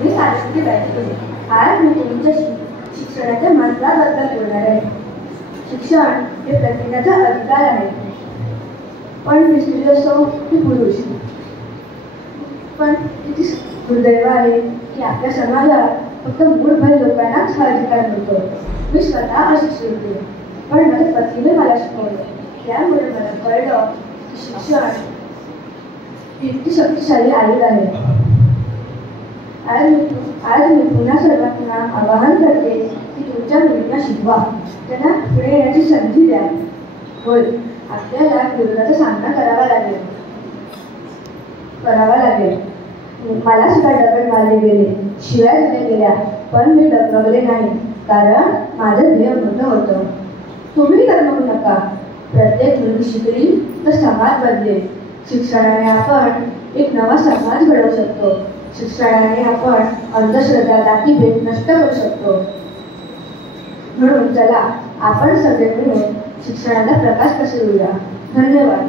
मी सारस्वती गायकवाड. आज मी तुमच्याशी शिक्षणाच्या महत्त्वाबद्दल बोलणार आहे. शिक्षण हे प्रत्येकाचा अधिकार आहे, पण ती स्त्री असो की पुरुष. पण किती दुर्दैव आहे की आपल्या समाजात फक्त मूळभर लोकांनाच हा अधिकार मिळतो. मी स्वतः अशिक्षित होते, पण माझ्या पतीने मला शिकवलं. त्यामुळे मला कळलं की शिक्षण किती शक्तिशाली आयुध आहे. आज मी पुन्हा सर्वांना आवाहन करते की तुमच्या मुलींना शिकवा, त्यांना पुढे येण्याची संधी द्या. होय, आपल्याला विरोधाचा सामना करावा लागेल. मला सुद्धा डबल मारले गेले, शिव्या दिल्या गेल्या, पण मी डगमगले नाही, कारण माझं ध्येय मोठं होतं. तुम्ही डगमगू नका. प्रत्येक मुलगी शिकली तर समाज बदलेल. शिक्षणाने आपण एक नवा समाज घडवू शकतो. शिक्षणाने आपण अंधश्रद्धा जातीभेद नष्ट करू शकतो. म्हणून चला आपण सगळे मिळून शिक्षणाचा प्रकाश पसरवूया. धन्यवाद.